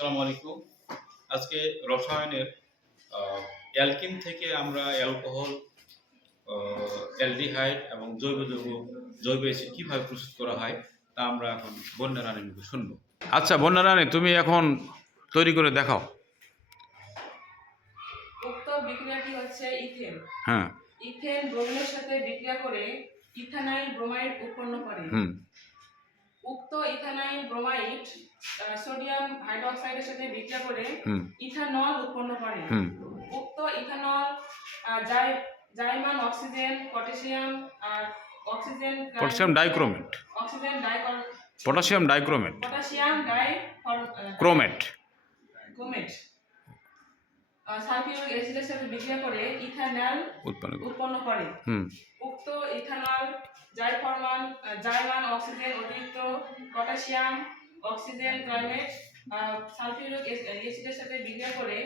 আসসালামু আলাইকুম। আজকে রসায়নের অ্যালকিন থেকে আমরা অ্যালকোহল, অ্যালডিহাইড এবং জৈব যৌগ, জৈব অ্যাসিড কিভাবে প্রস্তুত করা হয় তা আমরা এখন বন্যা রানীর মুখে শুনবো। আচ্ছা বন্যা রানী, তুমি এখন তৈরি করে দেখাও। উক্ত বিক্রিয়াটি হচ্ছে ইথেন। হ্যাঁ। ইথেন ব্রোমিনের সাথে বিক্রিয়া করে ইথানাইল ব্রোমাইড উৎপন্ন করে। উক্ত ইথানাইল ব্রোমাইড সোডিয়াম হাইড্রোক্সাইডের সাথে বিক্রিয়া করে ইথানল উৎপন্ন করে। উক্ত ইথানল জাইমান অক্সিজেন, পটাশিয়াম আর পটাশিয়াম ডাইক্রোমেট সালফিউরিক অ্যাসিডের সাথে বিক্রিয়া করে ইথানল উৎপন্ন করে। উক্ত ইথানল জাইমান অক্সিজেন অতিরিক্ত পটাশিয়াম অক্সিজেন ক্লাইমেট সালফিউরিক অ্যাসিডের সাথে বিক্রিয়া করে